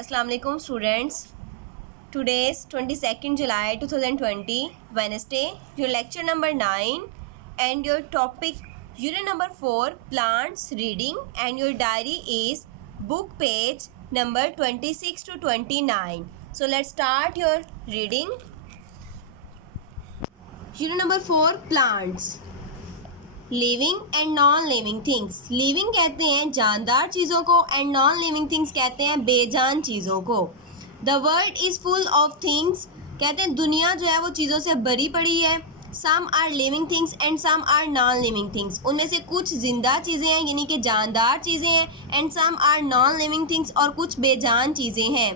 Assalamu alaikum students. Today is 22nd July 2020 Wednesday. Your lecture number 9 and your topic unit number 4 plants reading, and your diary is book page number 26 to 29. So let's start your reading. Unit number 4 plants. Living and non living things. Living कहते हैं जानदार चीज़ों को and non living things कहते हैं बेजान चीज़ों को. The world is full of things. कहते हैं दुनिया जो है वो चीज़ों से भरी पड़ी है. Some are living things and some are non living things. उनमें से कुछ जिंदा चीज़ें हैं यानी कि जानदार चीज़ें हैं, and some are non living things और कुछ बेजान चीज़ें हैं.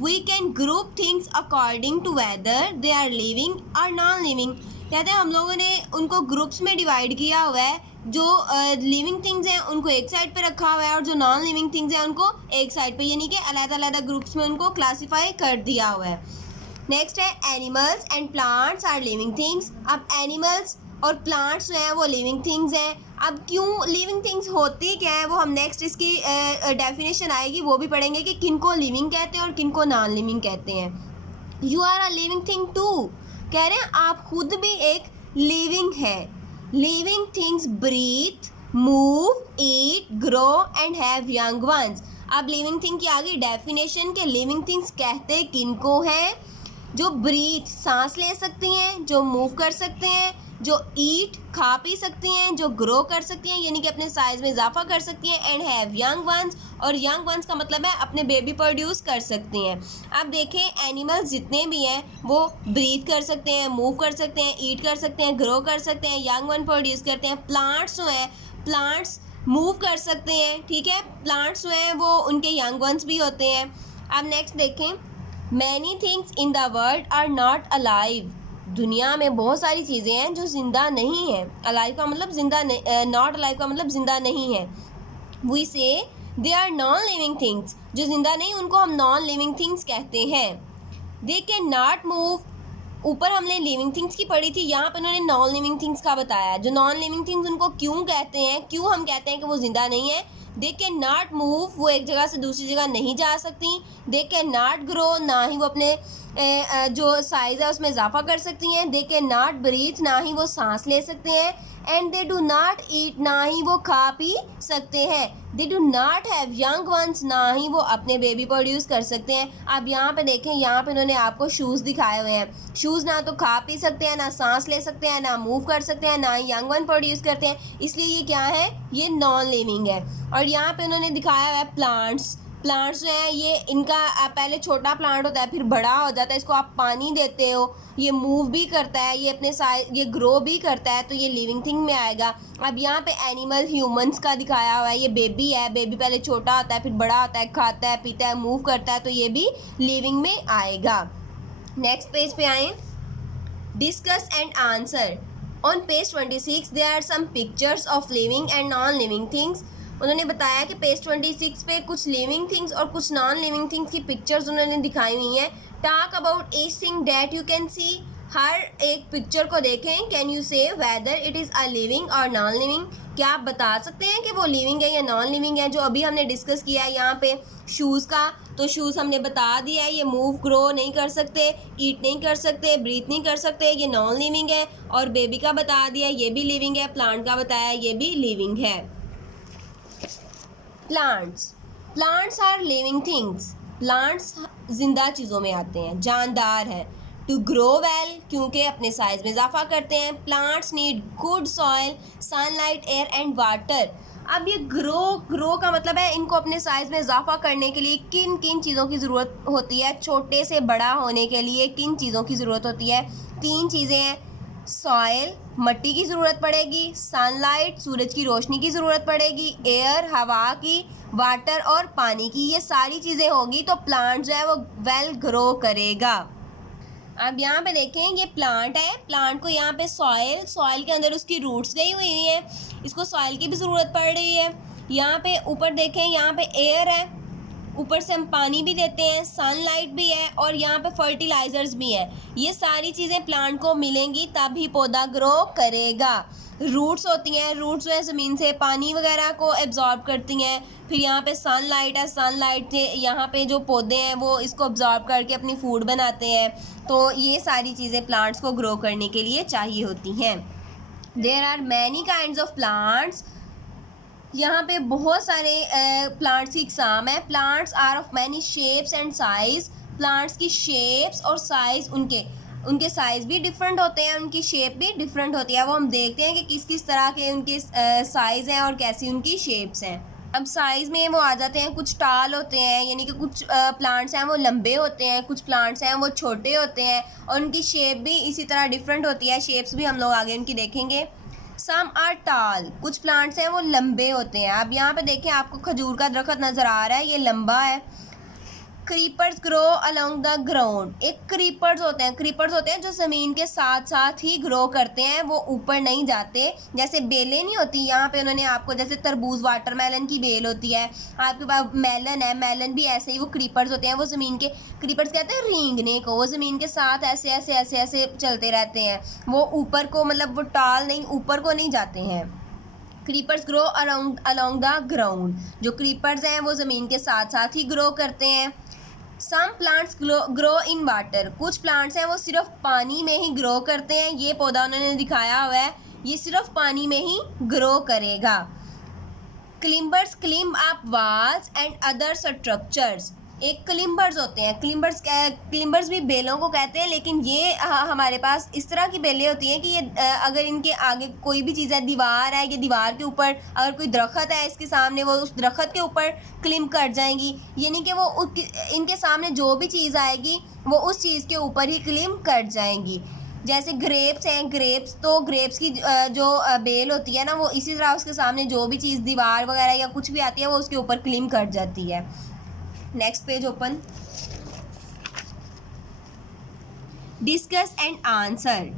We can group things according to whether they are living और नॉन लिविंग. कहते हैं हम लोगों ने उनको ग्रुप्स में डिवाइड किया हुआ है. जो लिविंग थिंग्स हैं उनको एक साइड पे रखा हुआ है और जो नॉन लिविंग थिंग्स हैं उनको एक साइड पे, यानी कि अलग-अलग ग्रुप्स में उनको क्लासीफाई कर दिया हुआ है. नेक्स्ट है animals and plants are living things. अब एनिमल्स और प्लांट्स जो हैं वो लिविंग थिंग्स हैं. अब क्यों लिविंग थिंग्स होती क्या है वो हम नेक्स्ट इसकी डेफिनेशन आएगी वो भी पढ़ेंगे कि किनको लिविंग कहते हैं और किनको नॉन लिविंग कहते हैं. You are a living thing too. कह रहे हैं आप खुद भी एक लिविंग है. Living things breathe, move, eat, grow and have young ones. अब लिविंग थिंग की आगे डेफिनेशन के लिविंग थिंग्स कहते किनको हैं? जो ब्रीथ सांस ले सकती हैं, जो मूव कर सकते हैं, जो ईट खा पी सकती हैं, जो ग्रो कर सकती हैं यानी कि अपने साइज में इजाफा कर सकती हैं, एंड हैव यंग वंस. और यंग वंस का मतलब है अपने बेबी प्रोड्यूस कर सकती हैं. अब देखें एनिमल्स जितने भी हैं वो ब्रीथ कर सकते हैं, मूव कर सकते हैं, ईट कर सकते हैं, ग्रो कर सकते हैं, यंग वन प्रोड्यूस करते हैं. प्लांट्स जो हैं प्लांट्स मूव कर सकते हैं, ठीक है. प्लांट्स जो हैं वो उनके यंग वंस भी होते हैं. अब नेक्स्ट देखें many things in the world are not alive. दुनिया में बहुत सारी चीज़ें हैं जो ज़िंदा नहीं हैं. अलाइव का मतलब ज़िंदा नहीं, नॉट अलाइव का मतलब ज़िंदा नहीं है. We say they are non living things. जो ज़िंदा नहीं उनको हम नॉन लिविंग थिंग्स कहते हैं. They can not move. ऊपर हमने लिविंग थिंग्स की पढ़ी थी, यहाँ पर उन्होंने नॉन लिविंग थिंग्स का बताया. जो नॉन लिविंग थिंग्स उनको क्यों कहते हैं, क्यों हम कहते हैं कि वो ज़िंदा नहीं है. दे कैन नॉट मूव, वो एक जगह से दूसरी जगह नहीं जा सकती. दे कैन नॉट ग्रो, ना ही वो अपने जो साइज़ है उसमें इजाफा कर सकती हैं. दे कैन नॉट ब्रीथ, ना ही वो सांस ले सकते हैं. And they do not eat, ना ही वो खा पी सकते हैं. They do not have young once, ना ही वो अपने बेबी प्रोड्यूस कर सकते हैं. अब यहाँ पे देखें, यहाँ पे उन्होंने आपको शूज़ दिखाए हुए हैं. शूज़ ना तो खा पी सकते हैं, ना सांस ले सकते हैं, ना मूव कर सकते हैं, ना ही यंग वन प्रोड्यूस करते हैं. इसलिए ये क्या है, ये नॉन लिविंग है. और यहाँ पे उन्होंने दिखाया हुआ है प्लांट्स. प्लांट्स जो है ये इनका पहले छोटा प्लांट होता है फिर बड़ा हो जाता है. इसको आप पानी देते हो, ये मूव भी करता है, ये अपने साइज, ये ग्रो भी करता है, तो ये लिविंग थिंग में आएगा. अब यहाँ पे एनिमल ह्यूमंस का दिखाया हुआ है. ये बेबी है, बेबी पहले छोटा होता है फिर बड़ा होता है, खाता है, पीता है, मूव करता है, तो ये भी लिविंग में आएगा. नेक्स्ट पेज पे आए. Discuss and answer. On page 26 there are some pictures of living and non living things. उन्होंने बताया कि पेज 26 पे कुछ लिविंग थिंग्स और कुछ नॉन लिविंग थिंग्स की पिक्चर्स उन्होंने दिखाई हुई हैं. Talk about each thing that you can see. हर एक पिक्चर को देखें. Can you say whether it is a living और नॉन लिविंग. क्या आप बता सकते हैं कि वो लिविंग है या नॉन लिविंग है. जो अभी हमने डिस्कस किया है यहाँ पे शूज़ का, तो शूज़ हमने बता दिया है ये मूव ग्रो नहीं कर सकते, ईट नहीं कर सकते, ब्रीथ नहीं कर सकते, ये नॉन लिविंग है. और बेबी का बता दिया ये भी लिविंग है. प्लांट का बताया ये भी लिविंग है. Plants. Plants are living things. Plants जिंदा चीज़ों में आते हैं, जानदार हैं. टू ग्रो वेल, क्योंकि अपने साइज में इजाफा करते हैं. Plants need good soil, sunlight, air and water. अब ये ग्रो का मतलब है इनको अपने साइज में इजाफा करने के लिए किन किन चीज़ों की ज़रूरत होती है. छोटे से बड़ा होने के लिए किन चीज़ों की ज़रूरत होती है. 3 चीज़ें हैं. सॉइल, मट्टी की ज़रूरत पड़ेगी. सनलाइट, सूरज की रोशनी की ज़रूरत पड़ेगी. एयर, हवा की. वाटर और पानी की. ये सारी चीज़ें होगी तो प्लांट जो है वो वेल ग्रो करेगा. अब यहाँ पे देखें ये प्लांट है. प्लांट को यहाँ पे सॉइल के अंदर उसकी रूट्स गई हुई हैं. इसको सॉइल की भी ज़रूरत पड़ रही है. यहाँ पे ऊपर देखें, यहाँ पे एयर है. ऊपर से हम पानी भी देते हैं, सनलाइट भी है और यहाँ पे फर्टिलाइजर्स भी है। ये सारी चीज़ें प्लांट को मिलेंगी तभी पौधा ग्रो करेगा। रूट्स होती हैं, रूट्स जो है ज़मीन से पानी वगैरह को एब्जॉर्ब करती हैं। फिर यहाँ पे सनलाइट है, सनलाइट से यहाँ पे जो पौधे हैं वो इसको एब्जॉर्ब करके अपनी फूड बनाते हैं। तो ये सारी चीज़ें प्लांट्स को ग्रो करने के लिए चाहिए होती हैं। There are many kinds of plants. यहाँ पे बहुत सारे प्लांट्स की इकसाम है। Plants are of many shapes and size. Plants की शेप्स और साइज़ उनके साइज़ भी डिफरेंट होते हैं, उनकी शेप भी डिफरेंट होती है। वो हम देखते हैं कि किस किस तरह के उनके साइज़ हैं और कैसी उनकी शेप्स हैं। अब साइज़ में वो आ जाते हैं, कुछ टाल होते हैं यानी कि कुछ प्लांट्स हैं वो लंबे होते हैं, कुछ प्लांट्स हैं वो छोटे होते हैं और उनकी शेप भी इसी तरह डिफरेंट होती है। शेप्स भी हम लोग आगे उनकी देखेंगे। सम आर टाल, कुछ प्लांट्स हैं वो लंबे होते हैं। अब यहाँ पे देखें, आपको खजूर का दरख्त नज़र आ रहा है, ये लंबा है। Creepers grow along the ground. एक क्रीपर्स होते हैं जो ज़मीन के साथ साथ ही ग्रो करते हैं, वो ऊपर नहीं जाते। जैसे बेलें नहीं होती, यहाँ पे उन्होंने आपको जैसे तरबूज वाटरमेलन की बेल होती है, आपके पास मेलन है, मेलन भी ऐसे ही वो क्रीपर्स होते हैं। वो ज़मीन के क्रीपर्स कहते हैं रींगने को, वो ज़मीन के साथ ऐसे ऐसे ऐसे ऐसे चलते रहते हैं। वो ऊपर को मतलब वो टाल नहीं, ऊपर को नहीं जाते हैं। Creepers grow along the ground. जो क्रीपर्स हैं वो ज़मीन के साथ साथ ही ग्रो करते हैं। Some plants grow in water. कुछ प्लांट्स हैं वो सिर्फ पानी में ही ग्रो करते हैं। ये पौधा उन्होंने दिखाया हुआ है, ये सिर्फ पानी में ही ग्रो करेगा। Climbers climb up walls and other structures. एक क्लिम्बर्स होते हैं, क्लिम्बर्स भी बेलों को कहते हैं, लेकिन ये हमारे पास इस तरह की बेलें होती हैं कि ये अगर इनके आगे कोई भी चीज़ है, दीवार है, ये दीवार के ऊपर अगर कोई दरख्त है इसके सामने, वो उस दरख्त के ऊपर क्लिम्ब कर जाएंगी। यानी कि वो इनके सामने जो भी चीज़ आएगी वो उस चीज़ के ऊपर ही क्लिम्ब कर जाएंगी। जैसे ग्रेप्स हैं, तो ग्रेप्स की जो बेल होती है ना, वो इसी तरह उसके सामने जो भी चीज़ दीवार वगैरह या कुछ भी आती है वो उसके ऊपर क्लिम्ब कर जाती है। Next page open. Discuss and answer.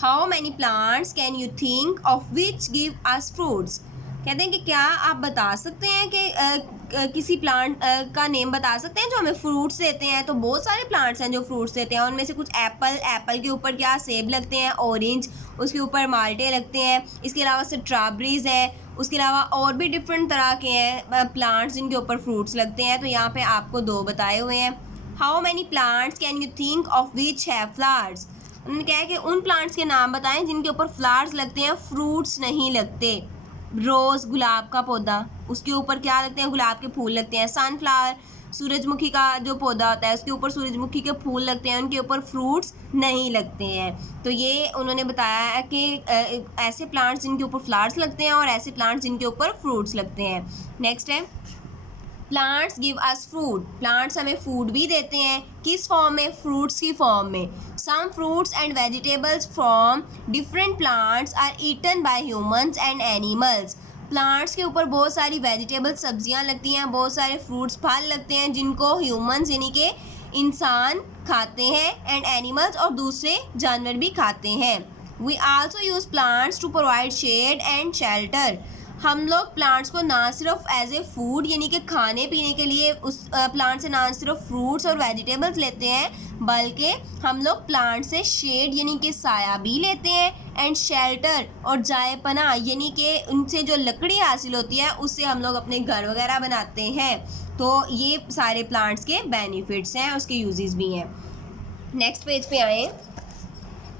How many plants can you think of which give us fruits. कहते हैं कि क्या आप बता सकते हैं कि किसी प्लांट का नेम बता सकते हैं जो हमें फ्रूट्स देते हैं। तो बहुत सारे प्लांट्स हैं जो फ्रूट्स देते हैं, उनमें से कुछ एप्पल के ऊपर क्या सेब लगते हैं, ऑरेंज, उसके ऊपर माल्टे लगते हैं। इसके अलावा स्ट्रॉबेरीज है, उसके अलावा और भी डिफरेंट तरह के हैं प्लांट्स जिनके ऊपर फ्रूट्स लगते हैं। तो यहाँ पे आपको 2 बताए हुए हैं। How many plants can you think of which have flowers. उन्होंने कहा है कि उन प्लांट्स के नाम बताएं जिनके ऊपर फ्लावर्स लगते हैं, फ्रूट्स नहीं लगते। रोज़, गुलाब का पौधा, उसके ऊपर क्या लगते हैं, गुलाब के फूल लगते हैं। सनफ्लावर, सूरजमुखी का जो पौधा होता है उसके ऊपर सूरजमुखी के फूल लगते हैं, उनके ऊपर फ्रूट्स नहीं लगते हैं। तो ये उन्होंने बताया है कि ऐसे प्लांट्स जिनके ऊपर फ्लावर्स लगते हैं और ऐसे प्लांट्स जिनके ऊपर फ्रूट्स लगते हैं। नेक्स्ट है plants give us food. Plants हमें फूड भी देते हैं, किस फॉर्म में, फ्रूट्स की फॉर्म में। Some fruits and vegetables from different plants are eaten by humans and animals. Plants के ऊपर बहुत सारी वेजिटेबल्स, सब्जियां लगती हैं, बहुत सारे फ्रूट्स, फल लगते हैं जिनको ह्यूमंस यानी कि इंसान खाते हैं एंड एनिमल्स और दूसरे जानवर भी खाते हैं। We also use plants to provide shade and shelter. हम लोग प्लांट्स को ना सिर्फ एज ए फूड यानी कि खाने पीने के लिए उस प्लांट से ना सिर्फ फ्रूट्स और वेजिटेबल्स लेते हैं, बल्कि हम लोग प्लांट से शेड यानी कि साया भी लेते हैं एंड शेल्टर और जाए पनाह यानी कि उनसे जो लकड़ी हासिल होती है उससे हम लोग अपने घर वगैरह बनाते हैं। तो ये सारे प्लांट्स के बेनिफिट्स हैं, उसके यूजेस भी हैं। नेक्स्ट पेज पे आए।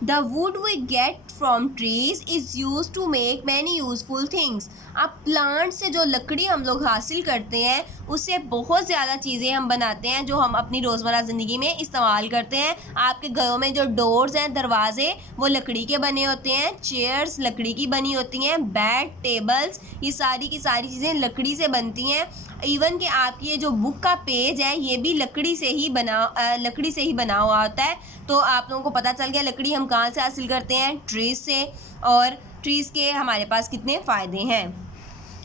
The wood we get from trees is used to make many useful things. अब प्लांट से जो लकड़ी हम लोग हासिल करते हैं उससे बहुत ज़्यादा चीज़ें हम बनाते हैं जो हम अपनी रोज़मर्रा ज़िंदगी में इस्तेमाल करते हैं। आपके घरों में जो डोर्स हैं, दरवाजे, वो लकड़ी के बने होते हैं। चेयर्स लकड़ी की बनी होती हैं। बेड, टेबल्स, ये सारी की सारी चीज़ें लकड़ी से बनती हैं। इवन कि आपकी ये जो बुक का पेज है ये भी लकड़ी से ही बना हुआ होता है। तो आप लोगों को पता चल गया लकड़ी हम कहाँ से हासिल करते हैं, ट्रीज़ से, और ट्रीज़ के हमारे पास कितने फ़ायदे हैं।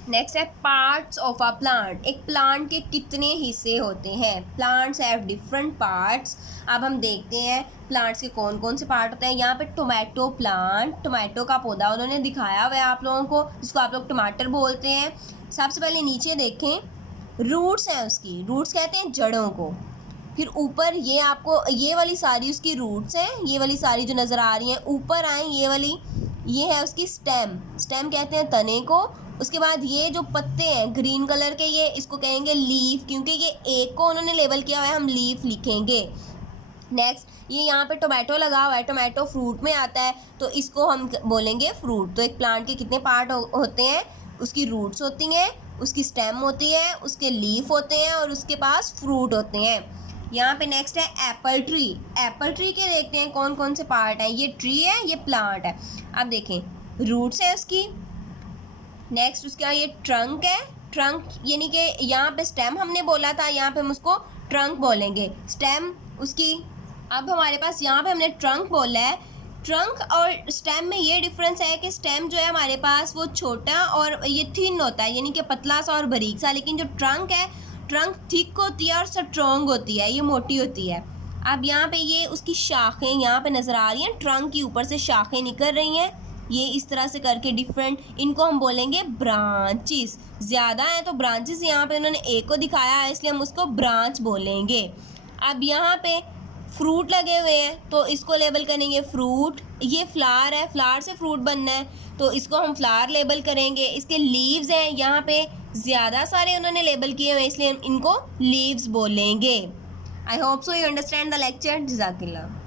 नेक्स्ट है पार्ट्स ऑफ अ प्लांट। एक प्लांट के कितने हिस्से होते हैं। Plants have different parts. अब हम देखते हैं प्लांट्स के कौन कौन से पार्ट होते हैं। यहाँ पे टोमेटो प्लांट, टोमेटो का पौधा उन्होंने दिखाया हुआ है आप लोगों को, जिसको आप लोग टमाटर बोलते हैं। सबसे पहले नीचे देखें, रूट्स हैं उसकी, रूट्स कहते हैं जड़ों को। फिर ऊपर ये आपको ये वाली सारी उसकी रूट्स हैं, ये वाली सारी जो नज़र आ रही हैं। ऊपर आए ये वाली, ये है उसकी स्टेम, स्टेम कहते हैं तने को। उसके बाद ये जो पत्ते हैं ग्रीन कलर के, ये इसको कहेंगे लीफ, क्योंकि ये एक को उन्होंने लेबल किया हुआ है, हम लीफ लिखेंगे। नेक्स्ट ये यहाँ पे टोमेटो लगा हुआ है, टोमेटो फ्रूट में आता है, तो इसको हम बोलेंगे फ्रूट। तो एक प्लांट के कितने पार्ट होते हैं? उसकी रूट्स होती हैं, उसकी स्टेम होती है, उसके लीफ होते हैं और उसके पास फ्रूट होते हैं। यहाँ पे नेक्स्ट है एप्पल ट्री। एप्पल ट्री के देखते हैं कौन कौन से पार्ट हैं। ये ट्री है, ये प्लांट है। अब देखें रूट्स है उसकी। नेक्स्ट उसका ये ट्रंक है, ट्रंक यानी कि यहाँ पे स्टेम हमने बोला था, यहाँ पे हम उसको ट्रंक बोलेंगे, स्टेम उसकी। अब हमारे पास यहाँ पे हमने ट्रंक बोला है। ट्रंक और स्टेम में ये डिफरेंस है कि स्टेम जो है हमारे पास वो छोटा और ये थिन होता है, यानी कि पतला सा और बारीक सा, लेकिन जो ट्रंक है, ट्रंक थिक होती है और स्ट्रॉन्ग होती है, ये मोटी होती है। अब यहाँ पे ये उसकी शाखें यहाँ पे नज़र आ रही हैं, ट्रंक की ऊपर से शाखें निकल रही हैं, ये इस तरह से करके डिफरेंट, इनको हम बोलेंगे ब्रांचेस। ज़्यादा हैं तो ब्रांचेस, यहाँ पे उन्होंने एक को दिखाया है इसलिए हम उसको ब्रांच बोलेंगे। अब यहाँ पे फ्रूट लगे हुए हैं तो इसको लेबल करेंगे फ्रूट। ये फ्लावर है, फ्लावर से फ्रूट बनना है तो इसको हम फ्लावर लेबल करेंगे। इसके लीव्स हैं, यहाँ पे ज़्यादा सारे उन्होंने लेबल किए हुए हैं इसलिए हम इनको लीव्स बोलेंगे। I hope so you understand the lecture. जज़ाकिल्लाह।